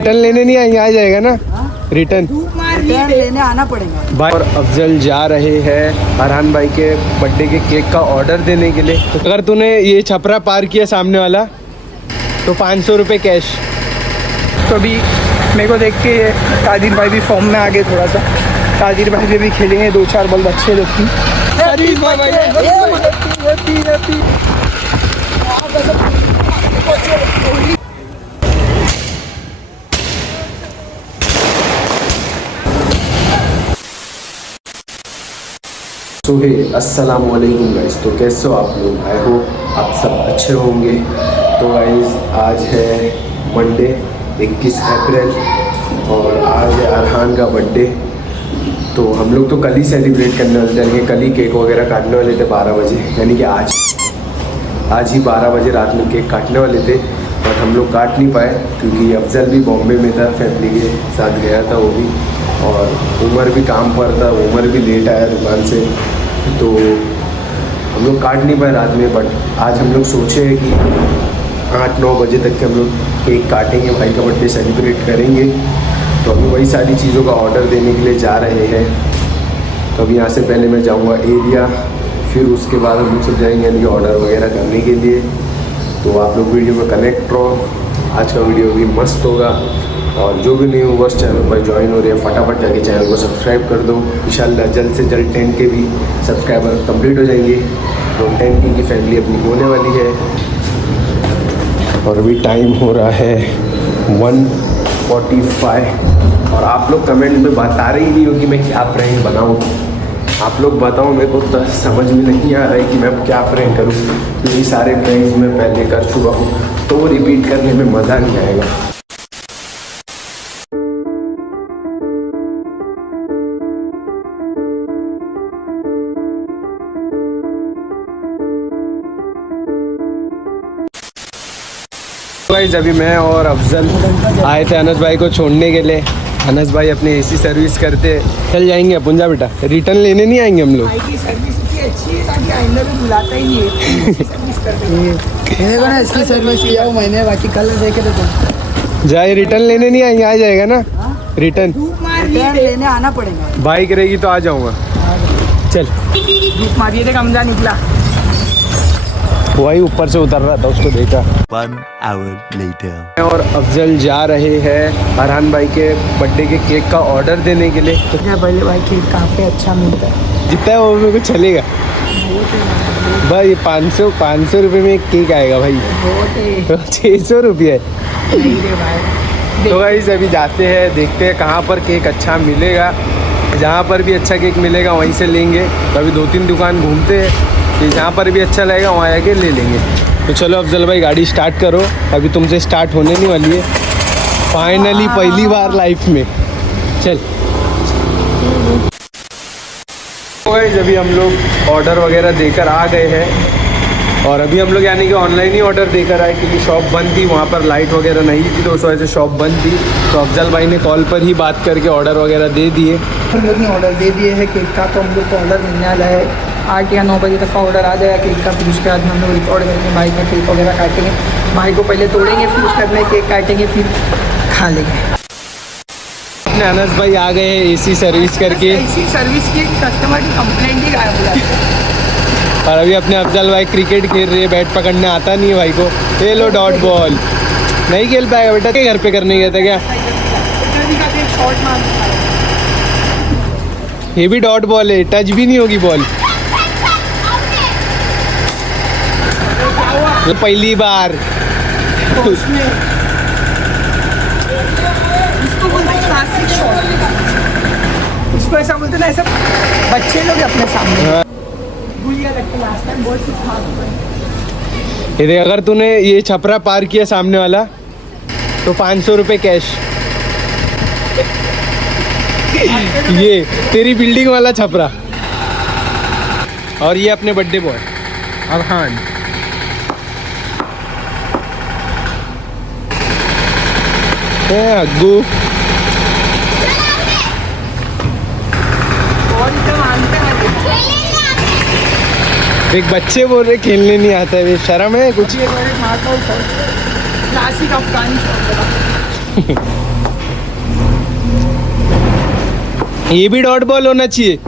Return लेने नहीं आएंगे, आ जाएगा ना रिटर्न लेने आना पड़ेगा भाई। और अफजल जा रहे हैं अरहान भाई के बर्थडे के केक का ऑर्डर देने के लिए। तो अगर तूने ये छपरा पार किया सामने वाला तो 500 रुपये कैश। तो अभी मेरे को देख के कादिर भाई भी फॉर्म में आ गए थोड़ा सा। कादिर भाई भी खेलेंगे 2-4 बॉल अच्छे लगती। सो हे अस्सलाम वालेकुम गाइस, तो कैसे हो आप लोग? आई होप आप सब अच्छे होंगे। तो गाइस आज है मंडे 21 अप्रैल और आज है अरहान का बर्थडे। तो हम लोग तो कल ही सेलिब्रेट करने वाले थे, यानी कल ही केक वगैरह काटने वाले थे 12 बजे, यानी कि आज ही 12 बजे रात में केक काटने वाले थे। बट हम लोग काट नहीं पाए क्योंकि अफजल भी बॉम्बे में था, फैमिली के साथ गया था वो भी, और उमर भी काम पर था, उमर भी लेट आया दुकान से, तो हम लोग काट नहीं पाए रात में। बट आज हम लोग सोचे हैं कि 8-9 बजे तक के हम लोग केक काटेंगे, भाई का बर्थडे सेलिब्रेट करेंगे। तो अभी वही सारी चीज़ों का ऑर्डर देने के लिए जा रहे हैं। तो अभी यहाँ से पहले मैं जाऊँगा एरिया, फिर उसके बाद हम लोग सब जाएंगे यानी कि ऑर्डर वगैरह करने के लिए। तो आप लोग वीडियो में कनेक्ट रहो, आज का वीडियो भी मस्त होगा। और जो भी न्यू वर्स चैनल पर ज्वाइन हो रही है फटाफट जाके चैनल को सब्सक्राइब कर दो। इंशाल्लाह जल्द से जल्द 10 के भी सब्सक्राइबर कंप्लीट हो जाएंगे, तो 10 की फैमिली अपनी होने वाली है। और अभी टाइम हो रहा है 1:45 और आप लोग कमेंट में बता रही नहीं हो कि मैं क्या प्रैंक बनाऊँ। आप लोग बताओ, मेरे को तो समझ में नहीं आ रहा है कि मैं क्या प्रैंक करूँ, क्योंकि सारे प्रैंक्स मैं पहले कर चुका हूँ, तो वो रिपीट करने में मज़ा नहीं आएगा। गाइस अभी मैं और अफजल आए थे अनस भाई को छोड़ने के लिए। अनस भाई अपनी एसी सर्विस करते, चल जाएंगे अपन जा बेटा, रिटर्न लेने नहीं आएंगे हम लोग। इसकी सर्विस किया हूँ मैंने, बाकी कल देखे तो जाए रिटर्न लेने नहीं आएंगे, आ जाएगा ना रिटर्न लेने आना पड़ेगा। बाइक रहेगी तो आ जाऊँगा। चल धूप मारिए थे, कमजा निकला, वही ऊपर से उतर रहा था, उसको देखा। 1 hour later. और अफजल जा रहे हैं अरहान भाई के बर्थडे के केक का ऑर्डर देने के लिए। पहले भाई केक कहाँ पे अच्छा मिलता है, जितना है वो मेरे को चलेगा भाई। 500 रुपये में एक केक आएगा भाई, 600 रुपये है। तो गाइस अभी जाते हैं, देखते हैं कहाँ पर केक अच्छा मिलेगा। जहाँ पर भी अच्छा केक मिलेगा वहीं से लेंगे। तो अभी 2-3 दुकान घूमते हैं, कि जहाँ पर भी अच्छा लगेगा वहाँ आके ले लेंगे। तो चलो अफजल भाई गाड़ी स्टार्ट करो, अभी तुमसे स्टार्ट होने नहीं वाली है, फाइनली पहली बार लाइफ में। चल तो गाइस अभी हम लोग ऑर्डर वगैरह देकर आ गए हैं, और अभी हम लोग यानी कि ऑनलाइन ही ऑर्डर देकर आए क्योंकि शॉप बंद थी, वहाँ पर लाइट वगैरह नहीं थी, तो उस वजह से शॉप बंद थी। तो अफजल भाई ने कॉल पर ही बात करके ऑर्डर वगैरह दे दिए। हम लोग ने ऑर्डर दे दिए है केक का, तो हम लोग को ऑर्डर मिलने वाला है 8 या 9 बजे तक का ऑर्डर आ जाएगा केक का। फिर उसके बाद हम लोग रिकॉर्ड करके भाई का केक वगैरह काटेंगे, भाई को पहले तोड़ेंगे, फिर उसके बाद में केक काटेंगे, फिर खा लेंगे। अपने अनस भाई आ गए हैं एसी सर्विस करके, एसी सर्विस की कस्टमर की कंप्लेंट ही गायब हो जाती है। और अभी अपने अफजल भाई क्रिकेट खेल रहे हैं, बैट पकड़ने आता नहीं है भाई को। ये लो डॉट बॉल, नहीं खेल पाएगा बेटा, क्या घर पे करने गया था क्या? ये भी डॉट बॉल है, टच भी नहीं होगी बॉल। तो पहली बार उसमें इसको बोलते हैं क्लासिक शॉट, उसको ऐसा बोलते ना, ऐसा बच्चे लोग अपने सामने गुलिया लगते लास्ट टाइम बहुत सी खा। ये देख, अगर तूने ये छपरा पार किया सामने वाला तो 500 रुपये कैश। ये तेरी बिल्डिंग वाला छपरा, और ये अपने बर्थडे बॉय अरहान। अग्गू एक बच्चे बोल रहे खेलने नहीं आता है, शर्म है कुछ? क्लासिक अफगानी ये भी डॉट बॉल होना चाहिए।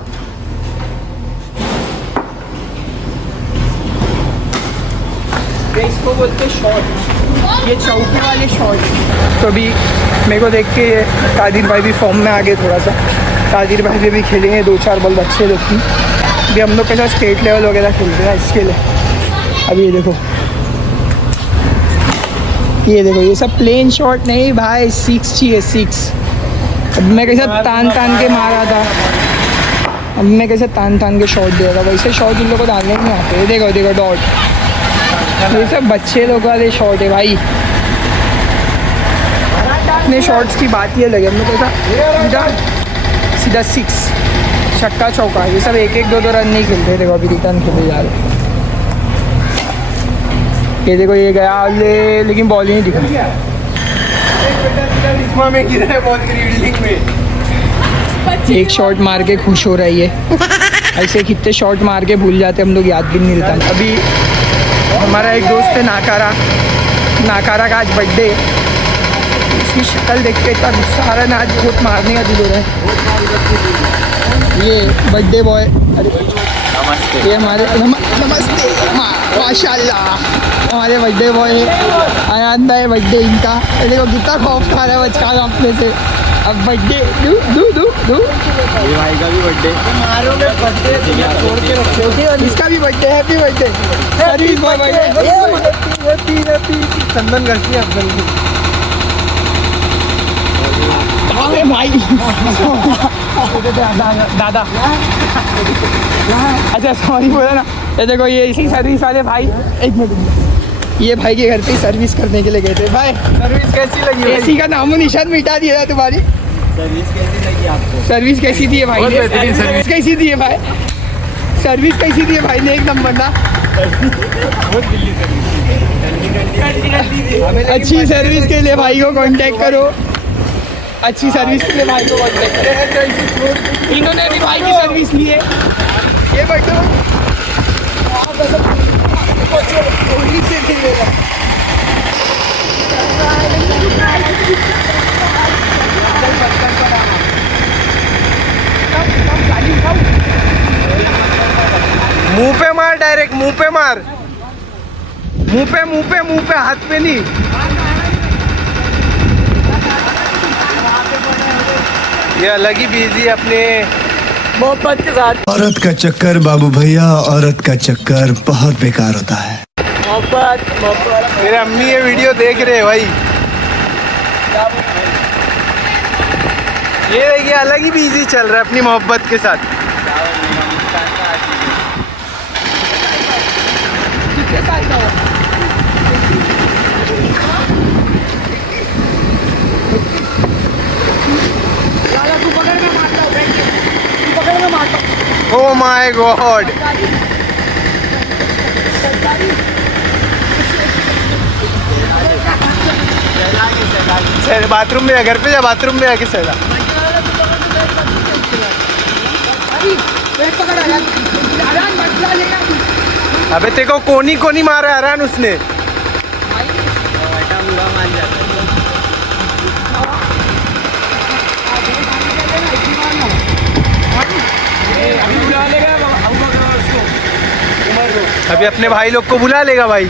इसको बोलते शॉट, ये चौके वाले शॉट। तो अभी मेरे को देख के कादिर भाई भी फॉर्म में आ गए थोड़ा सा। कादिर भाई भी खेलेंगे 2-4 बॉल अच्छे लगती। अभी हम लोग के साथ स्टेट लेवल वगैरह खेलते हैं इसके लिए। अभी ये देखो, ये सब प्लेन शॉट नहीं भाई, 6 चाहिए 6। अब मैं कैसे तान के मारा था, अब मैं कैसे तान के शॉट दे रहा था, वैसे शॉट इन लोगों को डालने नहीं आते। ये देखो डॉट, ये सब बच्चे लोग वाले शॉट है भाई। अपने शॉट्स की बात ये लगे, हम लोग कैसा सीधा 6 छक्का चौका, ये सब 1-1 2-2 रन नहीं खेलते। देखो अभी रिटर्न खेले जा रहे, ये देखो ये गया ले, लेकिन बॉल ही नहीं दिखा। एक शॉट मार के खुश हो रही है। ऐसे कितने शॉट मार के भूल जाते हम लोग, याद भी नहीं रहता। अभी हमारा एक दोस्त है नाकारा का आज बर्थडे। इसकी शक्ल देख के इतना गुस्सा आ रहा है ना, आज बहुत मारने का दिल हो रहा है। ये बर्थडे बॉय, नमस्ते, ये हमारे नमस्ते माशाल्लाह, हमारे बर्थडे बॉय है आनंद भाई। बर्थडे इनका देखो कितना खौफ खा रहा है बचका अपने से। अब बर्थडे दू ये भाई का भी बर्थडे, छोड़ के रखो। इसका भी birthday, happy birthday service boy, happy Chandan करती है अफजल की। अरे भाई दादा अच्छा सॉरी बोला ना। ये देखो ये इसी सर्विस वाले भाई, एक मिनट, ये भाई के घर पे सर्विस करने के लिए गए थे। भाई सर्विस कैसी लगी? एसी का नामो निशान मिटा दिया था तुम्हारी। सर्विस कैसी लगी आपको? सर्विस कैसी दी है भाई ने? सर्विस कैसी दी है भाई? सर्विस कैसी दी है भाई ने? एक नंबर ना, अच्छी सर्विस के लिए भाई को कांटेक्ट करो, अच्छी सर्विस के लिए भाई को कांटेक्ट करो। इन्होंने भी भाई की सर्विस ली है। ये बैठो मुंह पे मार, डायरेक्ट मुंह पे मार, मुंह पे हाथ पे नहीं। ये अलग ही बिजी अपने मोहब्बत के साथ। औरत का चक्कर बाबू भैया, औरत का चक्कर बहुत बेकार होता है। मोहब्बत मेरे अम्मी ये वीडियो देख रहे हैं भाई। ये देखिए अलग ही बिजी चल रहा है अपनी मोहब्बत के साथ। कितने साल का हो? तू पकड़ के मारता हूँ, तू पकड़ के मारता हूँ। ओ माय गॉड, बाथरूम में, घर पे जा, बाथरूम में आके सहला। अबे तेरे को कोनी मारा हरान उसने। अभी अपने भाई लोग को बुला लेगा भाई।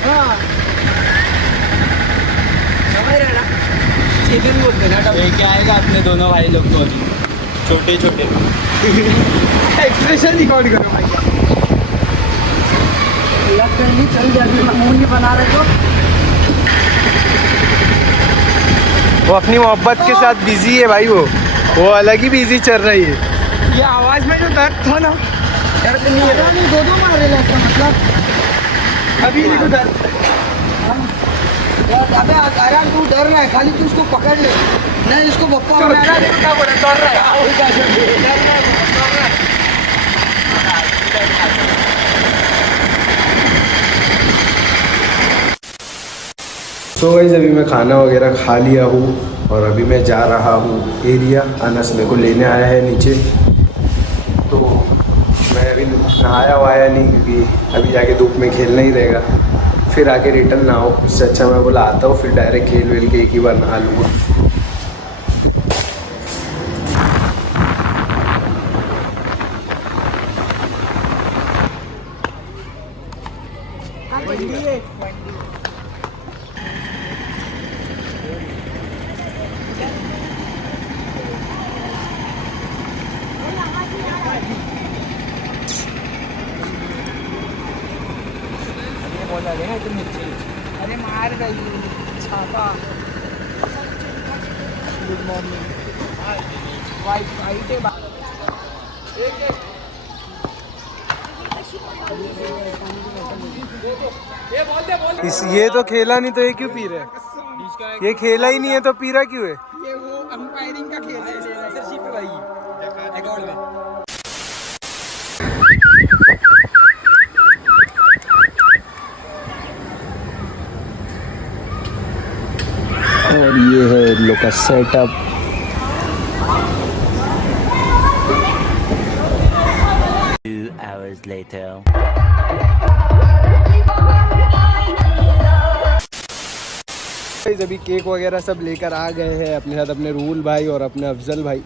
क्या आएगा अपने दोनों भाई लोग को अभी छोटे छोटे एक्सप्रेशन रिकॉर्ड करो भाई। चल जाए बना रहे तो वो अपनी मोहब्बत के साथ बिजी है भाई, वो अलग ही बिजी चल रही है। ये आवाज में जो दर्द था ना, दर्द नहीं है, नहीं दो मार रहे हैं मतलब अभी नहीं दर्द। अबे आराम, तू डर रहा है, खाली तू उसको पकड़ ले। नहीं इसको बप्पा डर रहा सो गाइस अभी मैं खाना वगैरह खा लिया हूँ और अभी मैं जा रहा हूँ एरिया। अनस मेरे को लेने आया है नीचे, तो मैं अभी नहाया वाया नहीं क्योंकि अभी जाके धूप में खेलना ही रहेगा, फिर आके रिटर्न ना हो। इससे अच्छा मैं बोला आता हूँ, फिर डायरेक्ट खेल वेल के एक ही बार नहा लूँगा। अरे मार गई छापा। Good morning. वाइट वाइट है ये तो खेला नहीं तो ये क्यों पी रहे? ये खेला ही नहीं है तो पी रहा क्यों है? ये वो अंपायरिंग का खेल है भाई। और ये है इन लोग का सेटअप। Hours later. अभी केक वगैरह सब लेकर आ गए हैं अपने साथ, अपने रूल भाई और अपने अफजल भाई।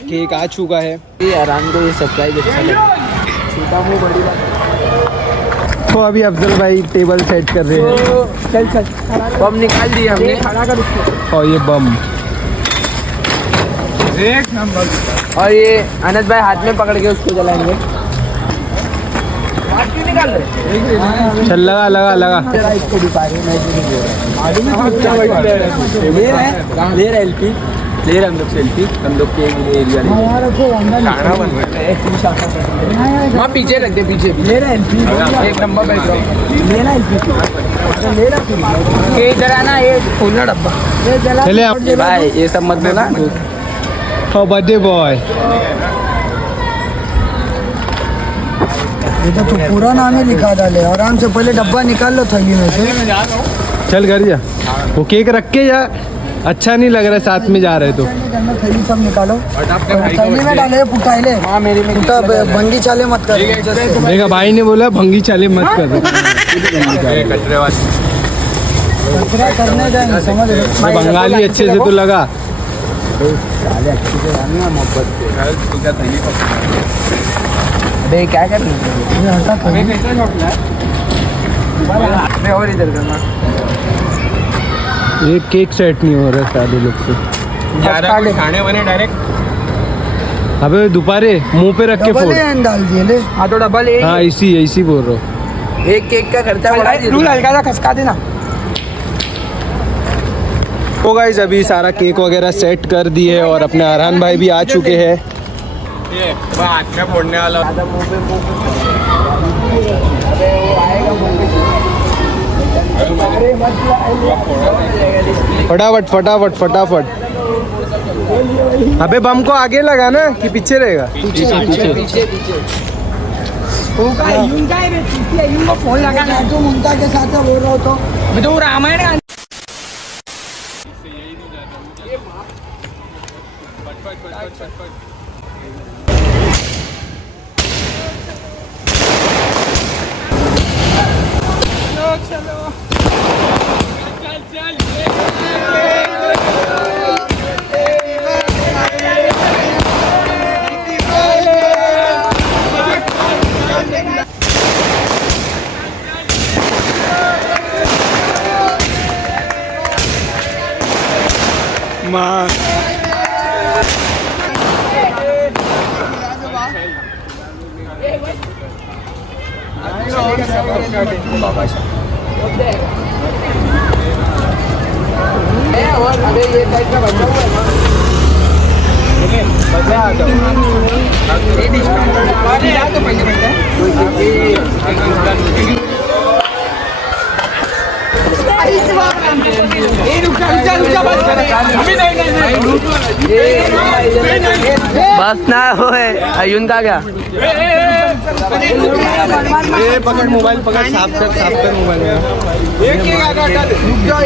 केक आ चुका है। आराम को ये सरप्राइज अच्छा लगा। छोटा मुंह बड़ी बात। तो अभी अफजल भाई टेबल सेट कर रहे हैं। चल चल बम निकाल दिया हमने। खड़ा कर उसको। और ये बम एक नंबर। और ये अनस भाई हाथ में पकड़ के उसको जलाएंगे। हाथ क्यों निकाल रहे? चल लगा लगा लगा। इसको दिखा रहे मैं ले रहे एलपी ले रहे हम लोग सेल्फी। हम लोग के एरिया खाना बन रहा है। पीछे रख दे पीछे ले रहे एलपी। एक नंबर बैकग्राउंड लेना एलपी ले रहा। ये इधर आना ये खोलना डब्बा। चले भाई ये सब मत बोला। Birthday boy. ये तो तू पूरा नाम ही लिखा डाले। आराम से पहले डब्बा निकाल लो थैली में से। चल घर जा। वो केक रख के जा। अच्छा नहीं लग रहा है साथ में जा रहे तो। थैली सब निकालो थैली में डाले पुटाइले। हाँ मेरी में भंगी चाले मत कर। देखा भाई ने बोला भंगी चाले मत कर। कचरा करने जाएंगे समझ रहे। बंगाली अच्छे से तो लगा। अबे क्या कर रही है? और इधर करना। ये केक सेट नहीं हो रहा सारे लोग से। खाने वाने डायरेक्ट। अबे दोपहरे मुंह पे रख के फोड़। डाल दिए ले। हाँ तो डबल एक। हाँ इसी बोल रहा हूँ। एक केक का खर्चा बढ़ा तू हल्का सा खसका देना। तो गाइस अभी सारा केक वगैरह सेट कर दिए और अपने अरहान भाई भी आ चुके हैं। ये हाथ में फोड़ने वाला। फटाफट फटाफट फटाफट। अबे बम को आगे लगा ना कि पीछे रहेगा? पीछे फोन लगा तो मुमता के साथ बोल रहा हो तो रामायण माँ अबे ये साइड का बचा हुआ है ना। बचा आ जाओ। ये डिस्काउंट वाले या तो पहले बनता है। रुका बस अभी नहीं बस ना होए अयुन का क्या। ये पकड़ मोबाइल पकड़। साफ कर मोबाइल में। रुक जाओ।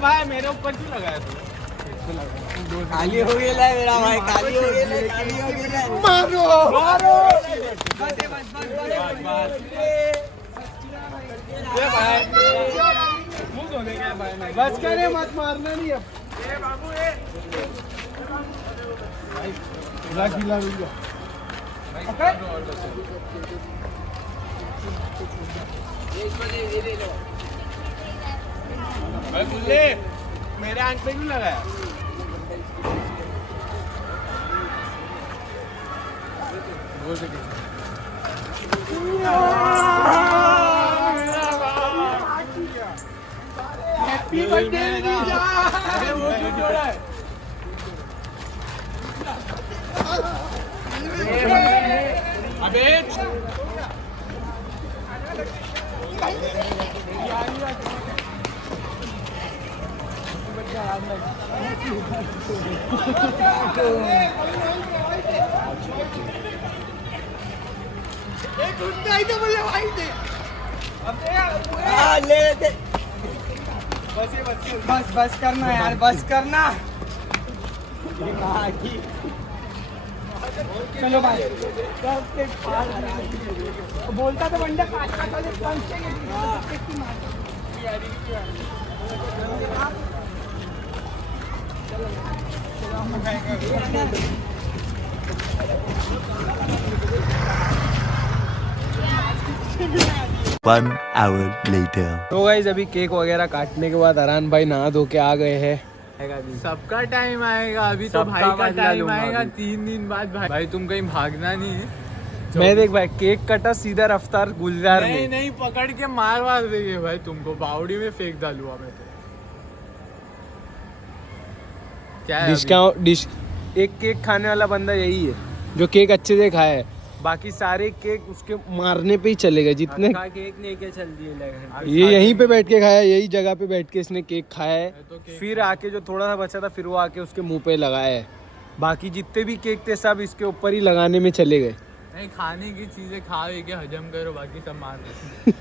भाई मेरे ऊपर क्यों लगाया तू? खाली हो गया मेरा भाई। खाली हो गया मारो मारो। बस करे मत मारना नहीं अब। खिला दूंगा। मेरे आंख पे क्यों लगा है? हैप्पी बर्थडे वो क्यों जोड़ा है? अबे बस करना यार, बस करना। चलो भाई, बोलता तो बंदा One hour later. तो गाइस अभी केक वगैरह काटने के बाद अरान भाई नहा धो के आ गए हैं। सबका टाइम आएगा, अभी तो भाई का टाइम आएगा 3 दिन बाद। भाई तुम कहीं भागना नहीं है। मैं देख भाई केक कटा सीधा रफ्तार गुलजार नहीं में। नहीं, पकड़ के मार देंगे भाई तुमको, बावड़ी में फेंक डालूंगा मैं तो। क्या है डिश एक केक खाने वाला बंदा यही है जो केक अच्छे से खाया है, बाकी सारे केक उसके मारने पे ही चले गए जितने। केक नहीं के चल दिए ये यहीं पे बैठ के खाया, यही जगह पे बैठ के इसने केक खाया है। तो केक फिर आके जो थोड़ा सा बचा था फिर वो आके उसके मुंह पे लगाया है। बाकी जितने भी केक थे सब इसके ऊपर ही लगाने में चले गए। नहीं, खाने की चीजें खा के हजम करो, बाकी सब मार दो।